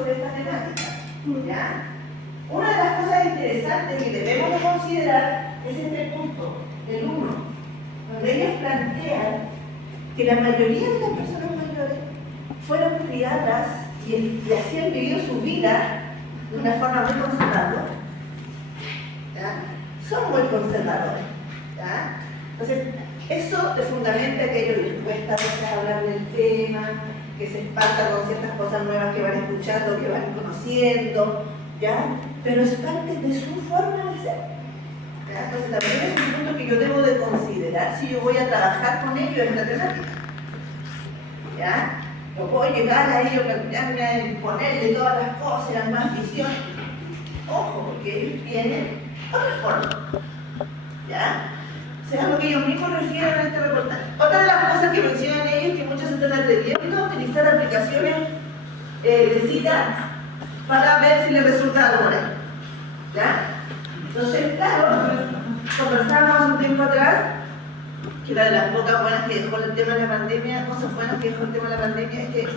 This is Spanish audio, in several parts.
sobre esta temática, ¿ya? Una de las cosas interesantes que debemos de considerar es este punto, el 1, donde ellos plantean que la mayoría de las personas mayores fueron criadas y así han vivido su vida de una forma muy conservadora, ¿ya? Son muy conservadores, ¿ya? Entonces, eso es fundamental que a ellos les cuesta a veces hablar del tema, que se espantan con ciertas cosas nuevas que van escuchando, que van conociendo, ¿ya? Pero es parte de su forma de ser, ¿ya? Entonces también es un punto que yo debo de considerar si yo voy a trabajar con ellos en la temática, ¿ya? No puedo llegar a ellos, cambiarme, imponerle todas las cosas, las más visiones. Ojo, porque ellos tienen otra forma, ¿ya? Sea lo que ellos mismos refieren a este reportaje. Otra de las cosas que mencionan ellos es que muchos se están atreviendo a utilizar aplicaciones de citas para ver si les resulta algo por ahí, ¿ya? Entonces, claro, conversábamos hace un tiempo atrás que una de las pocas buenas que dejó el tema de la pandemia, cosas buenas que dejó el tema de la pandemia, es que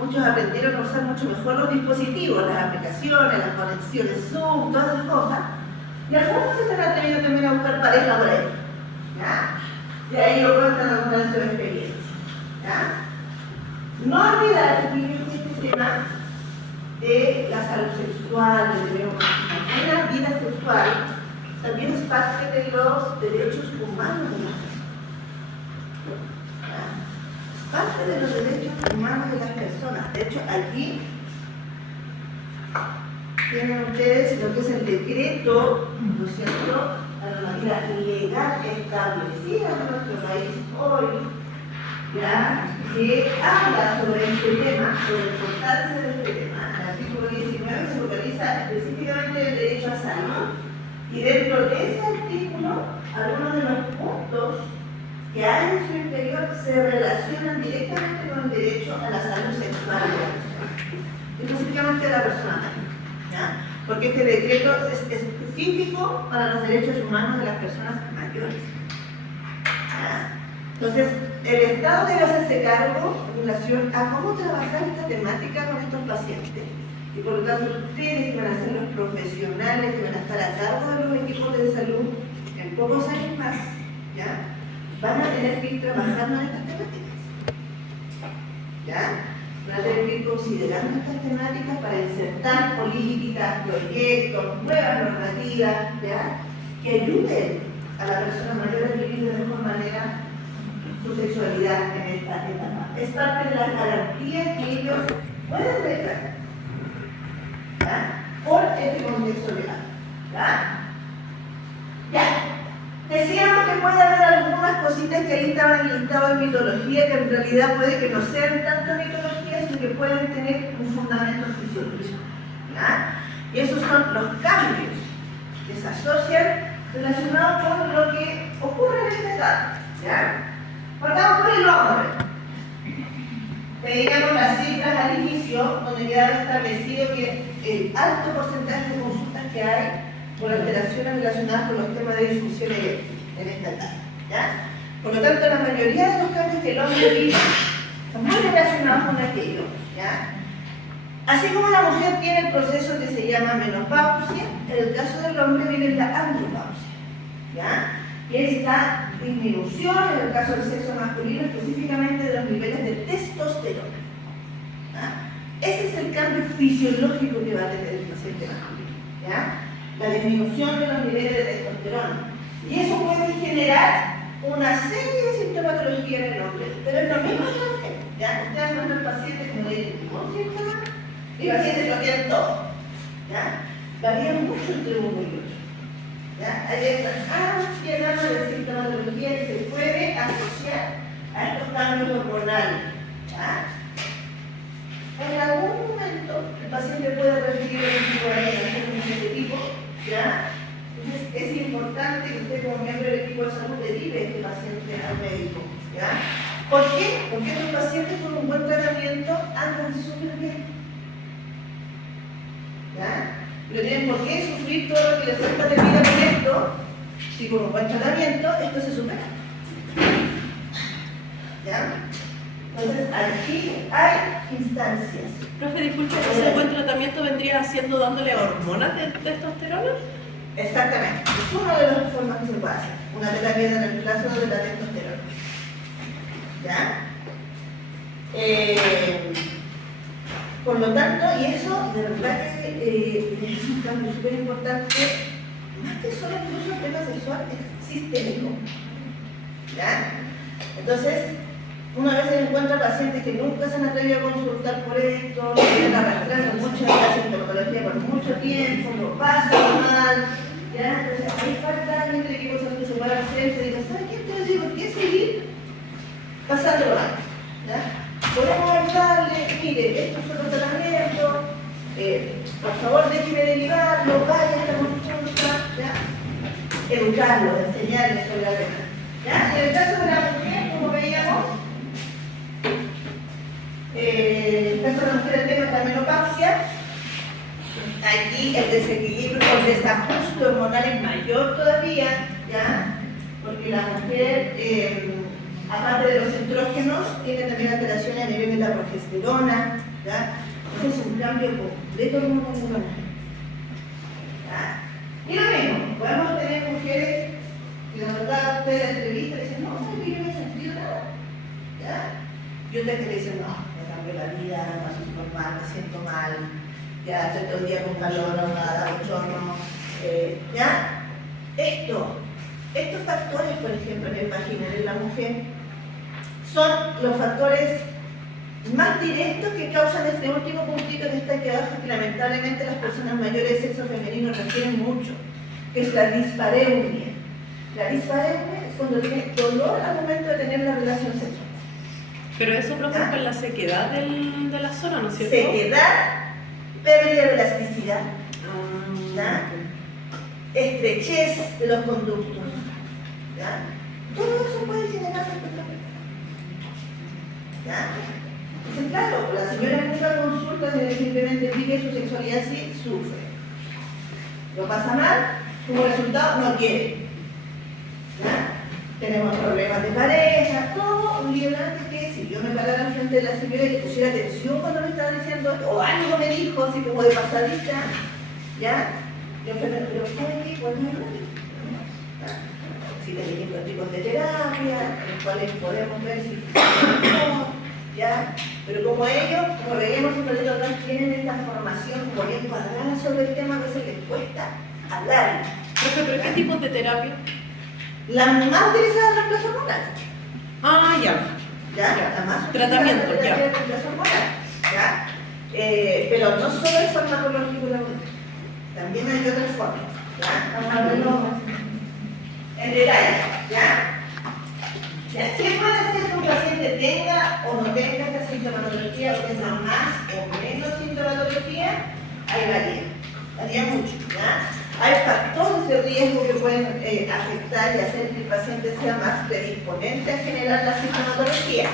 muchos aprendieron a usar mucho mejor los dispositivos, las aplicaciones, las conexiones Zoom, todas esas cosas, y algunos se están atreviendo también a buscar pareja por ahí, ¿ya? Y ahí lo cuentan algunas de sus experiencias, ¿ya? No olvidar que este tema de la salud sexual, de una vida sexual, también es parte de los derechos humanos de las personas. Es parte de los derechos humanos de las personas. De hecho, aquí tienen ustedes lo que es el decreto, ¿no es cierto?, la normativa legal establecida en nuestro país hoy, ¿ya?, que habla sobre este tema, sobre la importancia de este tema. El artículo 19 se focaliza específicamente en el derecho a salud, y dentro de ese artículo, algunos de los puntos que hay en su interior se relacionan directamente con el derecho a la salud sexual de la persona, específicamente de la persona mayor, ¿ya? Porque este decreto es específico para los derechos humanos de las personas mayores, ¿ya? Entonces, el Estado debe hacerse cargo en relación a cómo trabajar esta temática con estos pacientes. Y por lo tanto, ustedes que van a ser los profesionales que van a estar a cargo de los equipos de salud en pocos años más, ¿ya?, van a tener que ir trabajando en estas temáticas, ¿ya? Van a tener que ir considerando estas temáticas para insertar políticas, proyectos, nuevas normativas, ¿ya?, que ayuden a la persona mayor a vivir de mejor manera su sexualidad en esta etapa. Es parte de las garantías que ellos pueden reclamar, ¿ya?, por este contexto legal, ¿ya? Ya. Decíamos que puede haber algunas cositas que ahí estaban en el listado de mitología, que en realidad puede que no sean tanta mitología, sino que pueden tener un fundamento fisiológico, ¿ya? Y esos son los cambios que se asocian relacionados con lo que ocurre en esta etapa, ¿ya? Partamos por el hombre. Veíamos las cifras al inicio, donde quedaba establecido que el alto porcentaje de consultas que hay por alteraciones relacionadas con los temas de disfunción eréctil en esta etapa, ¿ya? Por lo tanto, la mayoría de los cambios que el hombre vive están muy relacionados con aquello, ¿ya? Así como la mujer tiene el proceso que se llama menopausia, en el caso del hombre vive la andropausia, ¿ya?, que es la disminución, en el caso del sexo masculino, específicamente de los niveles de testosterona, ¿ya? Ese es el cambio fisiológico que va a tener el paciente masculino, ¿ya?, la disminución de los niveles de testosterona. Y eso puede generar una serie de sintomatología en el hombre, pero es lo mismo en la mujer, ¿ya? Ustedes ven al paciente que no tiene ningún síntoma, y el paciente lo tiene todo, ¿ya? Varía mucho entre uno y otro, ¿ya? Hay esta amplia gama de sintomatología que se puede asociar a estos cambios hormonales, ¿ya? En algún momento el paciente puede recibir un tipo de medicación de este tipo, ¿ya? Entonces es importante que usted como miembro del equipo de salud derive a este paciente al médico, ¿ya? ¿Por qué? Porque estos pacientes con un buen tratamiento andan súper bien, ¿ya? No tienen por qué sufrir todo lo que les cuesta de vida con esto, si con un buen tratamiento esto se supera, ¿ya? Entonces, aquí hay instancias. Profe, disculpe, ¿ese buen tratamiento vendría siendo dándole hormonas de testosterona? Exactamente, es una de las formas que se puede hacer, una terapia de reemplazo de la testosterona. ¿Ya? Por lo tanto, y eso de verdad que es un cambio súper importante, más que solo incluso el tema sexual, es sistémico. ¿Ya? Entonces, una vez se encuentra pacientes que nunca se han atrevido a consultar por esto, que vienen arrastrando mucho la sintomatología por mucho tiempo, lo pasan mal, ¿ya? Entonces ahí falta alguien que cosas que se puedan hacer y se diga, ¿sabes qué? Entonces, ¿por qué seguir pasándolo mal? ¿Ya? Podemos ayudarle, mire, estos son los tratamientos, por favor déjeme derivarlo, vaya a esta consulta, ¿ya? Educarlo, enseñarle sobre la tema. ¿Ya? En el caso de la mujer, como veíamos, el caso de la mujer, el tema de la menopausia, aquí el desequilibrio o el desajuste hormonal es mayor todavía, ¿ya? Porque la mujer, aparte de los estrógenos, tiene también alteraciones a nivel de la progesterona, ¿ya? Entonces es un cambio completo hormonal en la mujer. ¿Ya? Y lo mismo, podemos tener mujeres que de verdad ustedes en la entrevista dicen, no, ¿sabes que yo no he sentido nada? ¿Ya? Y otras que le dicen, no, me cambió la vida, me paso súper mal, me siento mal, ya estoy todo el día con calor, nada, bochorno, ¿ya? Estos factores, por ejemplo, en el vaginal en la mujer, son los factores más directos que causan este último puntito que está aquí abajo, que lamentablemente las personas mayores de sexo femenino refieren mucho, que es la dispareunia. La dispareunia es cuando tiene dolor al momento de tener la relación sexual. Pero eso, profe, es con la sequedad de la zona, ¿no es cierto? Sequedad, pérdida de elasticidad, ¿ya? Estrechez de los conductos, ¿ya? Todo eso puede generar afectación. ¿Ya? Entonces, claro, la señora nunca consulta, simplemente vive su sexualidad así, sufre. Lo pasa mal, como resultado no quiere. ¿Ya? Tenemos problemas de pareja, todo un librante que si yo me parara frente de la señora y le pusiera atención cuando me estaba diciendo esto, o algo me dijo, así como de pasadita, ¿ya? Yo pero ¿sabe qué? ¿Cuál es el problema? Existen distintos tipos de terapia, en los cuales podemos ver si ¿ya? Pero como ellos, como veíamos un ratito atrás, tienen esta formación como bien cuadrada sobre el tema, a veces les cuesta hablar. ¿Pero qué tipos de terapia? La más utilizada es la reemplazo hormonal. Ah, ya. ¿Ya? La más Tratamiento, utilizada es ya. la reemplazo hormonal. ¿Ya? Pero no solo es farmacológico la mujer, también hay otras formas. ¿Ya? Vamos a verlo en detalle. ¿Ya? ¿Ya? ¿Qué puede hacer que un paciente tenga o no tenga esta sintomatología o tenga más o menos sintomatología? Ahí varía mucho. ¿Ya? Hay factores de riesgo que pueden afectar y hacer que el paciente sea más predisponente a generar la sintomatología.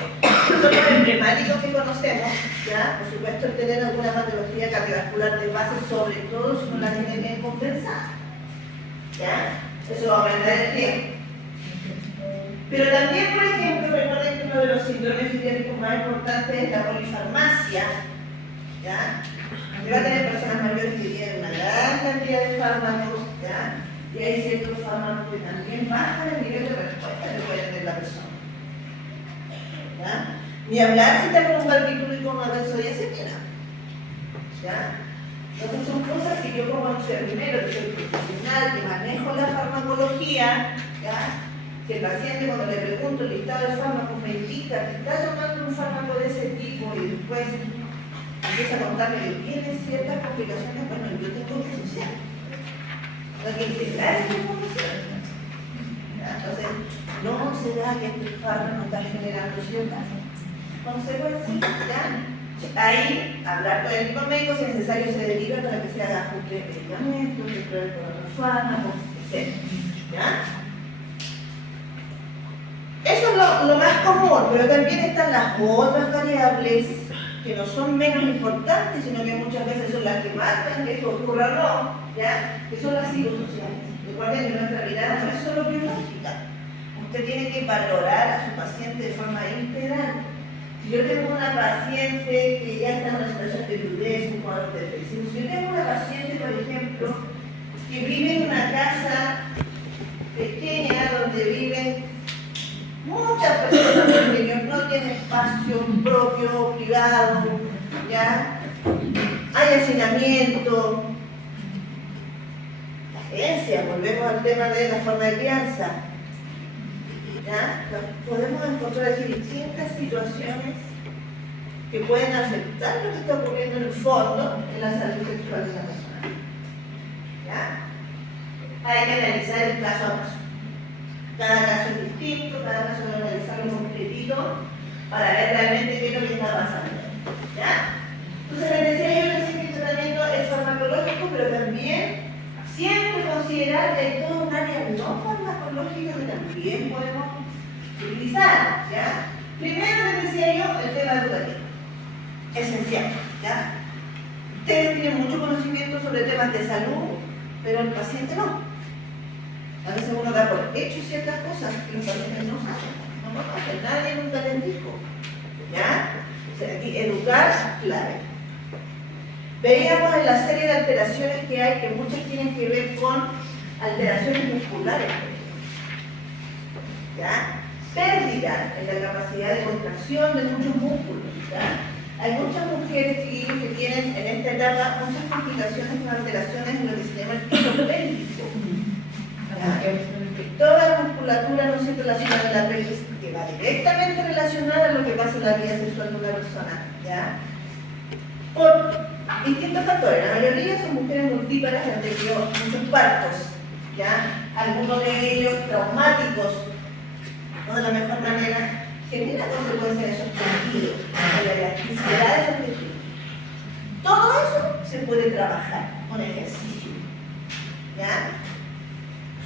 Son los emblemáticos que conocemos, ¿ya? Por supuesto, el tener alguna patología cardiovascular de base, sobre todo si no la tiene bien compensada. ¿Ya? Eso va a aumentar el riesgo. Pero también, por ejemplo, recuerden que uno de los síndromes psiquiátricos más importantes es la polifarmacia. ¿Ya? Que va a tener personas mayores que tienen una gran cantidad de fármacos, ¿ya? Y hay ciertos fármacos que también bajan el nivel de respuesta que puede tener la persona. ¿Ya? Ni hablar si está con un barbitúrico y con una benzodiazepina. ¿Ya? Entonces son cosas que yo como enfermero, que soy profesional, que manejo la farmacología, ¿ya? Que el paciente cuando le pregunto el listado de fármacos me indica que está tomando un fármaco de ese tipo y después empieza a contarme que tiene ciertas complicaciones, bueno, yo tengo que asociar. Hay que integrar esa información. Entonces, no se da que este fármaco está generando ciertas consecuencias, ¿ya? Ahí, hablar con el equipo médico, si es necesario, se deriva para que se haga ajuste de medicamentos, se pruebe con otros fármacos, etc. ¿Ya? Eso es lo más común, pero también están las otras variables que no son menos importantes, sino que muchas veces son las que marcan que esto ocurra o no, ¿ya? Que son las psicosociales. Recuerden que nuestra mirada no es solo biológica. Usted tiene que valorar a su paciente de forma integral. Si yo tengo una paciente que ya está en una situación de viudez, un cuadro depresivo, si yo tengo una paciente, por ejemplo, que vive en una casa pequeña donde viven muchas personas pequeñas, no tiene espacio propio, privado, ¿ya? Hay hacinamiento, la herencia, volvemos al tema de la forma de crianza, ¿ya? Podemos encontrar aquí distintas situaciones que pueden afectar lo que está ocurriendo en el fondo en la salud sexual de la persona, ¿ya? Hay que analizar el caso a caso. Cada caso es distinto, cada caso hay que analizarlo completito para ver realmente qué es lo que está pasando, ¿ya? Entonces les decía yo recién que el tratamiento es farmacológico, pero también siempre considerar que hay todo un área no farmacológica que también podemos utilizar, ¿ya? Primero les decía yo el tema educativo, esencial, ¿ya? Ustedes tienen mucho conocimiento sobre temas de salud, pero el paciente no. A veces uno da por hecho ciertas cosas que los pacientes no saben, no conocen, nadie nunca les dijo, ¿ya? O sea, aquí educar, clave. Veíamos en la serie de alteraciones que hay, que muchas tienen que ver con alteraciones musculares, ¿ya? Pérdida en la capacidad de contracción de muchos músculos, ¿ya? Hay muchas mujeres, chiquillos, que tienen en esta etapa muchas complicaciones con alteraciones en lo que se llama el piso pélvico. Toda la musculatura no se relaciona en la pelvis, que va directamente relacionada a lo que pasa en la vida sexual de una persona, ¿ya? Por distintos factores. La mayoría son mujeres multíparas que han tenido muchos partos, ¿ya? Algunos de ellos traumáticos, no de la mejor manera, genera consecuencias de esos tejidos, de la elasticidad de esos tejidos. Todo eso se puede trabajar con ejercicio, ¿ya?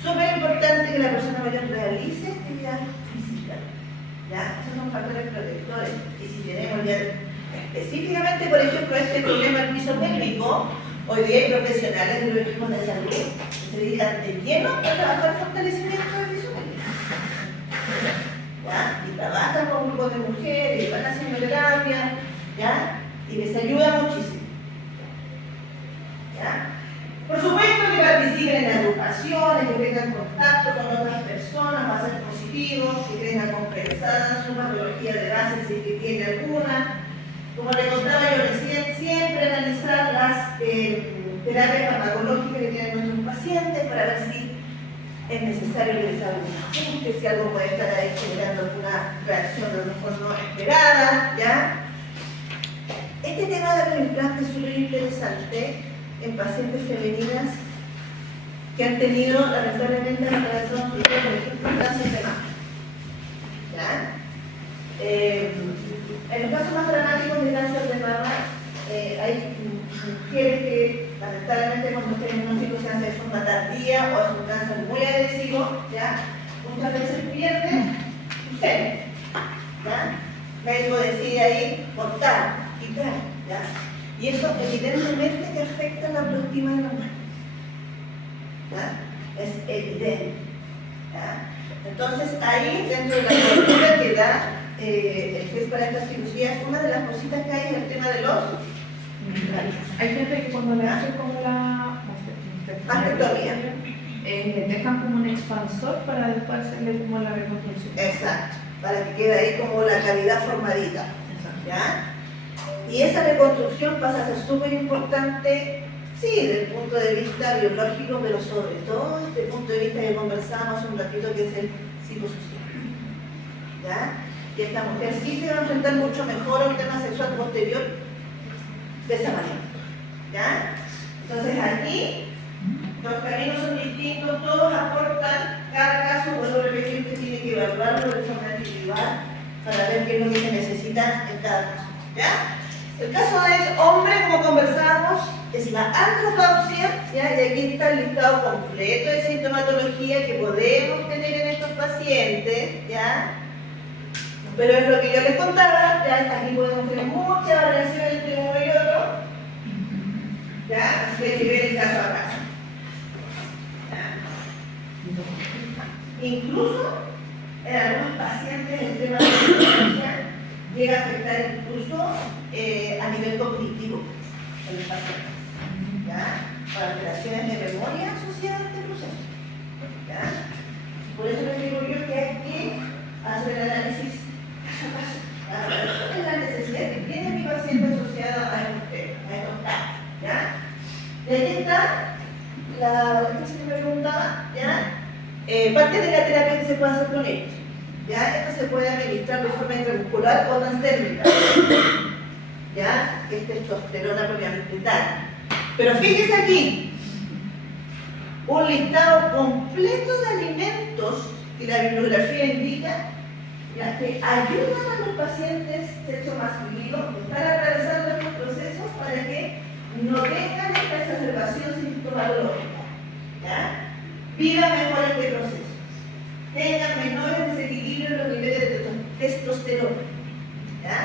Súper importante que la persona mayor realice actividad física, ¿ya? Esos son factores protectores. Y si tenemos ya específicamente, por ejemplo, este problema del piso pélvico, hoy día hay profesionales de los equipos de salud que se dedican de lleno a trabajar el fortalecimiento del piso pélvico, ¿ya? Y trabajan con grupos de mujeres, y van haciendo terapia, ¿ya? Y les ayuda muchísimo, ¿ya? Por supuesto que participen en agrupaciones, que tengan contacto con otras personas, va a ser positivo, que tengan compensada su patología de base si es que tiene alguna. Como le contaba yo recién, siempre analizar las terapias farmacológicas que tienen nuestros pacientes para ver si es necesario realizar algún ajuste, si algo puede estar ahí generando alguna reacción a lo mejor no esperada, ¿ya? Este tema de los implantes es súper interesante en pacientes femeninas que han tenido lamentablemente la operación de, por ejemplo, cáncer de mama, ¿ya? En los casos más dramáticos de cáncer de mama, hay mujeres que lamentablemente cuando tienen un diagnóstico se hace de forma tardía o es un cáncer muy agresivo, ¿ya? Muchas veces pierden su seno, ¿ya? El médico decide ahí cortar, quitar, ¿ya? Y eso evidentemente que afecta la autoestima de la mujer, ¿ya? Es evidente, ¿ya? Entonces ahí dentro de la cobertura que da el que es para esta cirugía, una de las cositas que hay es el tema de los hay gente que cuando le hacen como la mastectomía. Le dejan como un expansor para después hacerle como la reconstrucción. Exacto, para que quede ahí como la cavidad formadita, ¿ya? Y esa reconstrucción pasa a ser súper importante, sí, desde el punto de vista biológico, pero sobre todo desde el punto de vista que conversábamos un ratito, que es el psicosocial, ¿ya? Y esta mujer sí se va a enfrentar mucho mejor a un tema sexual posterior de esa manera, ¿ya? Entonces aquí los caminos son distintos, todos aportan, cada caso, vuelvo a repetir, que tiene que evaluarlo de forma individual para ver qué es lo que se necesita en cada caso, ¿ya? El caso del hombre, como conversábamos, es la andropausia, ¿ya? Y aquí está el listado completo de sintomatología que podemos tener en estos pacientes, ¿ya? Pero es lo que yo les contaba, ya aquí podemos tener muchas variaciones entre uno y otro, ¿ya? Así que hay que ver el caso a caso, ¿ya? Incluso en algunos pacientes el tema de la llega a afectar incluso a nivel cognitivo en los pacientes, ¿ya? Para alteraciones de memoria asociadas a este proceso, ¿ya? Por eso les digo yo que hay que hacer el análisis paso a paso. ¿Cuál es la necesidad que tiene mi paciente asociada a estos casos? ¿Ya? Y aquí está la que me preguntaba, ¿ya? Parte de la terapia que se puede hacer con ellos. ¿Ya? Esto se puede administrar de forma intramuscular o transdérmica. ¿Ya? Esta es testosterona propiamente tal. Pero fíjese aquí, un listado completo de alimentos que la bibliografía indica, ya, que ayudan a los pacientes sexo masculino que están atravesando estos procesos para que no tengan esta exacerbación sintomatológica, ¿ya? Vivan mejor este proceso, tengan menores desequilibrios en los niveles de testosterona, ¿ya?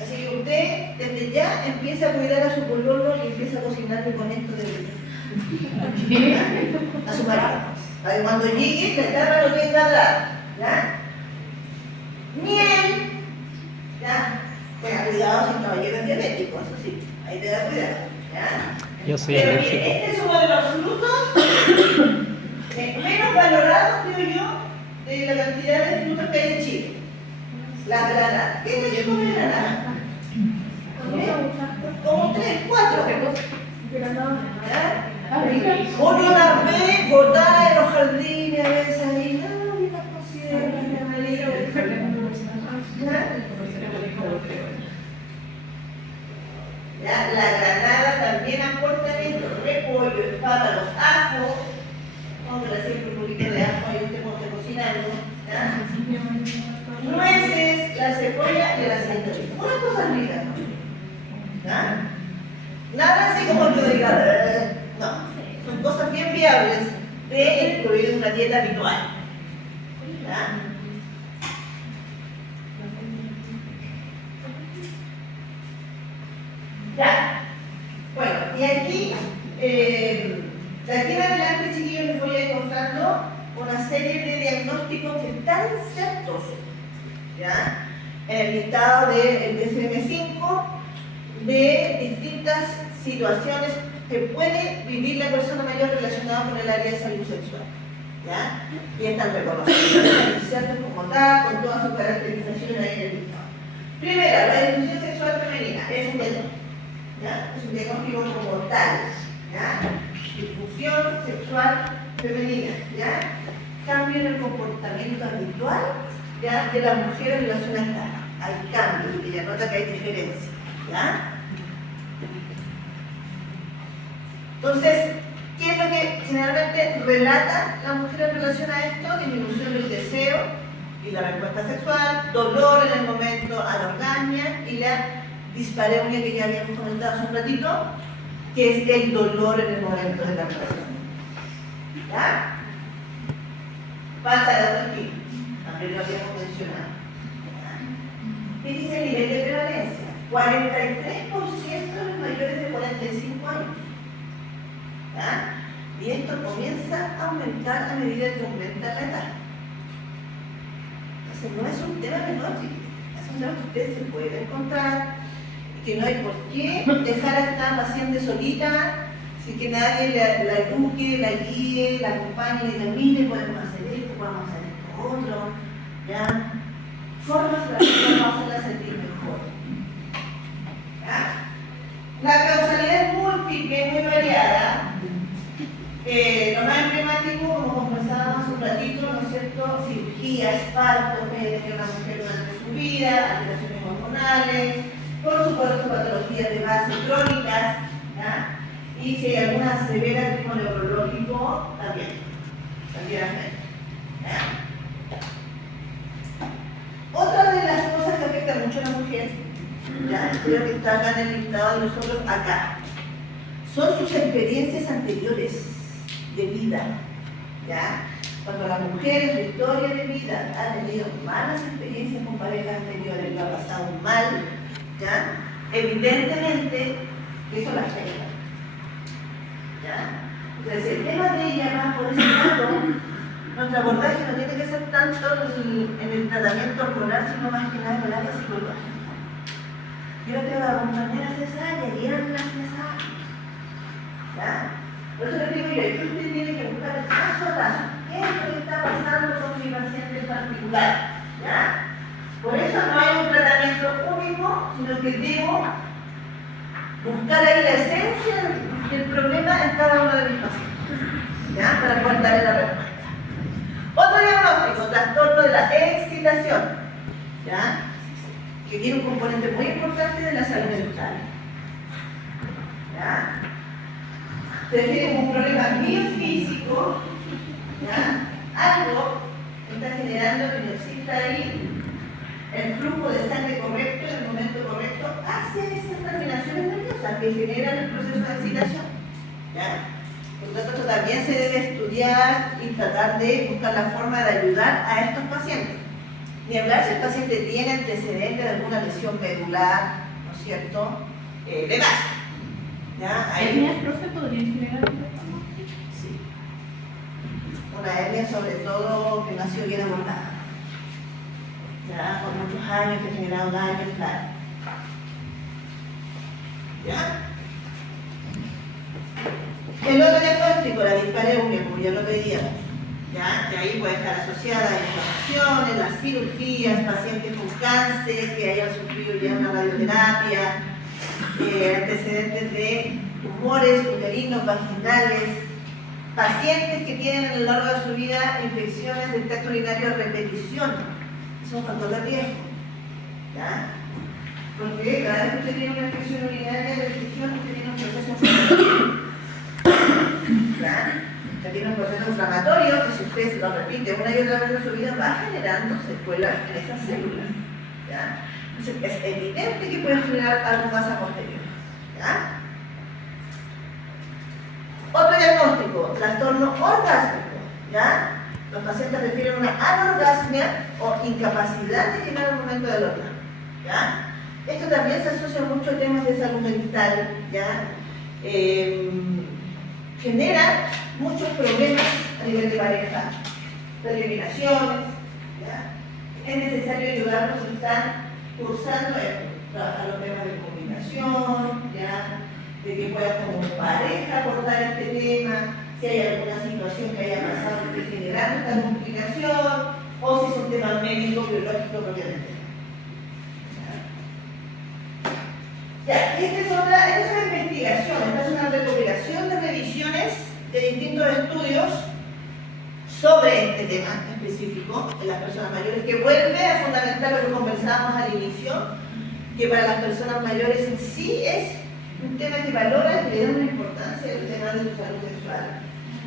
Así que usted desde ya empieza a cuidar a su pololo y empieza a cocinarle con esto de a su marido, para que cuando llegue la etapa lo tenga atrás, ¿ya? Miel, ¿ya? Tenga cuidado sin caballeros diabéticos, eso sí, ahí te da cuidado, ¿ya? Yo soy Pero alérgico. mire, este es uno de los frutos menos valorados, creo yo, de la cantidad de frutos que hay en Chile. La granada. ¿Qué es lo que come granada? Como 3, 4. ¿Ya? Uno la ve botada en los jardines, a veces ahí, no, la considera, la María. ¿Ya? La granada también aporta esto, repollo, espárragos, ajo, póngale siempre un poquito de ajo ahí usted cuando esté cocinando, ¿ya? Nueces, la cebolla y el aceite de oliva. Una cosa rica, ¿no? ¿Ya? Nada así como que diga, no, son cosas bien viables de incluir en una dieta habitual. ¿Ya? Ya. Bueno, y aquí, de aquí en adelante, chiquillos, les voy a ir mostrando una serie de diagnósticos que están ciertos, ¿ya? En el listado del DSM-5 de distintas situaciones que puede vivir la persona mayor relacionada con el área de salud sexual, ¿ya? Y están reconocidos, ciertos como tal, con todas sus caracterizaciones ahí en el listado. Primero, la disfunción sexual femenina es un diagnóstico, ¿ya? Es un diagnóstico como tal, ¿ya? Disfunción sexual femenina, ¿ya? Cambio en el comportamiento habitual, ¿ya? De la mujer en relación a esta. Hay cambios, y ya nota que hay diferencia, ¿ya? Entonces, ¿qué es lo que generalmente relata la mujer en relación a esto? Disminución del deseo y la respuesta sexual, dolor en el momento anorgasmia y la dispareunia que ya habíamos comentado hace un ratito, que es el dolor en el momento de la relación. ¿Ya? Falta de autoestima, también lo habíamos mencionado. ¿Ya? Fíjense el nivel de prevalencia, 43% de los mayores de 45 años. ¿Ya? Y esto comienza a aumentar a medida que aumenta la edad. Entonces no es un tema menor, es un tema que usted se puede encontrar y que no hay por qué dejar a esta paciente solita sin que nadie la eduque, la guíe, la acompañe y diga, mire, podemos hacer esto, podemos hacer esto otro, ¿ya? Formas de la que vamos a hacerla sentir mejor. ¿Ya? La causalidad es múltiple, muy variada. Lo más emblemático, como conversábamos hace un ratito, ¿no es cierto? Cirugía, espalto, que tiene una mujer durante su vida, alteraciones hormonales, por supuesto patologías de base crónicas, ¿ya? Y si hay alguna severa tipo neurológico, también afecta, ¿ya? Otra de las cosas que afecta mucho a la mujer, ¿ya? Creo que está acá en el listado de nosotros, acá, son sus experiencias anteriores de vida, ¿ya? Cuando la mujer en su historia de vida ha tenido malas experiencias con parejas anteriores, lo ha pasado mal, ¿ya? Evidentemente eso la afecta, ¿ya? Entonces el tema de ella más por ese lado nuestro abordaje no tiene que ser tanto en el tratamiento hormonal, sino más que nada en el área psicológica. Yo tengo a compañeras cesáreas y eran las cesáreas. ¿Ya? Por eso les digo yo, que usted tiene que buscar el caso a caso. ¿Qué es lo que está pasando con mi paciente en particular? ¿Ya? Por eso no hay un tratamiento único, sino que debo buscar ahí la esencia del problema en cada uno de mis pacientes, ¿ya? Para poder darle la respuesta. Otro diagnóstico, trastorno de la excitación, ¿ya? Que tiene un componente muy importante de la salud mental, ¿ya? Ustedes tienen un problema biofísico, ¿ya? Algo está generando que no exista ahí el flujo de sangre correcto en el momento correcto hacia esas terminaciones nerviosas que generan el proceso de excitación, ¿ya? Por lo tanto, esto también se debe estudiar y tratar de buscar la forma de ayudar a estos pacientes. Ni hablar si el paciente tiene antecedentes de alguna lesión medular, ¿no es cierto?, de base. ¿Ya? Ahí, ¿Hernias, profe, podrían generar un trastorno? sí. Una hernia sobre todo que nació bien abordada. ¿Ya? Con muchos años que ha generado daño, claro. ¿Ya? El otro diagnóstico, la dispareunia, como ya lo pedíamos, ¿ya? Que ahí puede estar asociada a inflamaciones, las cirugías, pacientes con cáncer que hayan sufrido ya una radioterapia, antecedentes de tumores uterinos, vaginales, pacientes que tienen a lo largo de su vida infecciones del tracto urinario a repetición. Es un factor de riesgo, ¿ya? Porque cada vez que usted tiene una infección urinaria de repetición, usted tiene un proceso inflamatorio. ¿Ya? Usted tiene un proceso inflamatorio que si usted se lo repite una y otra vez en su vida va generando secuelas en esas células, ¿ya? Entonces es evidente que puede generar algo más a posteriori, ¿ya? Otro diagnóstico, trastorno orgásmico, ¿ya? Los pacientes refieren a una anorgasmia o incapacidad de llegar al momento del orgasmo, ¿ya? Esto también se asocia mucho a temas de salud mental, ¿ya? Genera muchos problemas a nivel de pareja, determinaciones, ¿ya? Es necesario ayudarlos si están cursando trabajar los temas de comunicación, ¿ya? De que puedan como pareja abordar este tema, si hay alguna situación que haya pasado que esté generando esta complicación, o si son temas médicos, biológicos propiamente. Ya, y esta es una investigación, esta es una recopilación de revisiones de distintos estudios sobre este tema específico en las personas mayores, que vuelve a fundamentar lo que conversábamos al inicio, que para las personas mayores en sí es un tema que valora y le da una importancia al tema de su salud sexual,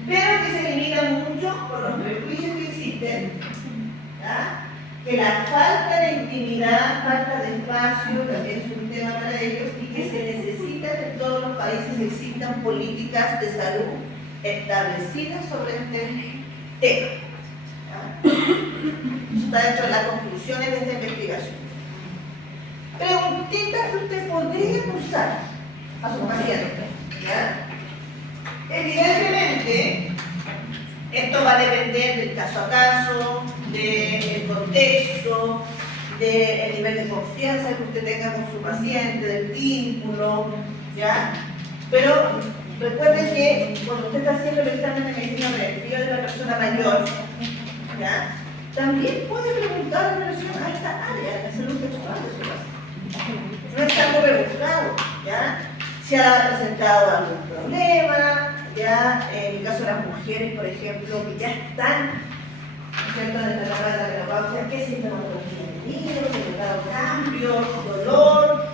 pero que se limita mucho por los prejuicios que existen, ¿ya? Que la falta de intimidad, falta de espacio también es un tema para ellos y que se necesita que en todos los países existan políticas de salud establecidas sobre este tema. ¿Ya? Eso está dentro de las conclusiones de esta investigación. Preguntitas que usted podría usar a su paciente, ¿ya? Evidentemente, esto va a depender del caso a caso, del contexto, del nivel de confianza que usted tenga con su paciente, del vínculo, ¿ya? Pero recuerden que cuando usted está haciendo el examen de medicina preventiva de la persona mayor, ¿ya? También puede preguntar en relación a esta área, la salud sexual de su paciente. No es algo rebuscado, ¿ya? Si ha presentado algún problema, ya en el caso de las mujeres, por ejemplo, que ya están, ¿no es cierto?, en esta etapa de la menopausia, ¿qué sintomatología han tenido? ¿Se han notado cambios, dolor?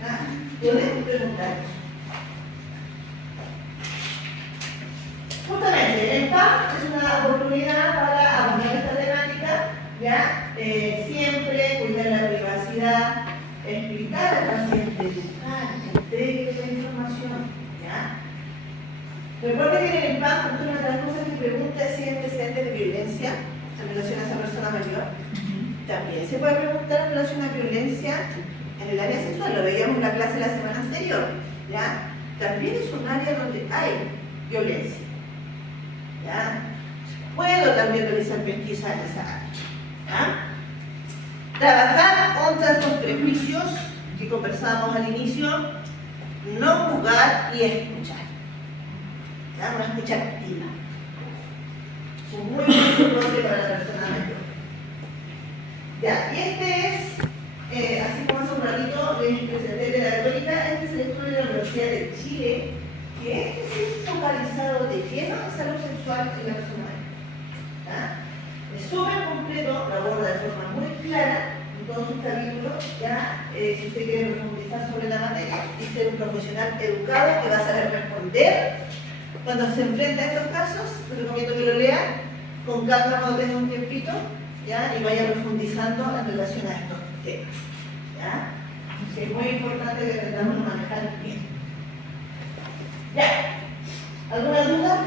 ¿Ya? Podemos preguntar eso. Justamente, el PAP es una oportunidad para abordar esta temática, ¿ya? Siempre cuidar la privacidad, explicar al paciente, educar, entregue la información, ¿ya? Recuerden que en el PAP, una de las cosas que pregunta es si hay antecedentes de violencia en relación a esa persona mayor. También se puede preguntar en relación a violencia en el área sexual, lo veíamos en la clase la semana anterior, ¿ya? También es un área donde hay violencia, ¿ya? puedo también realizar pesquisa en esa área. ¿Ya? Trabajar contra estos prejuicios que conversábamos al inicio, no juzgar y escuchar. ¿Ya? Una escucha activa. Es muy importante para la persona mayor. Ya, y este es, así como hace un ratito les presenté de la retórica, este es el estudio de la Universidad de Chile, que este sí es focalizado de lleno en salud sexual en la persona mayor. ¿Ya? Es súper completo, lo aborda de forma muy clara en todos sus capítulos. Ya, si usted quiere profundizar sobre la materia y ser un profesional educado que va a saber responder cuando se enfrenta a estos casos, les recomiendo que lo lea con calma cuando tenga un tiempito, ¿ya? Y vaya profundizando en relación a estos temas. ¿Ya? Es muy importante que aprendamos a manejar bien. ¿Ya? ¿Alguna duda?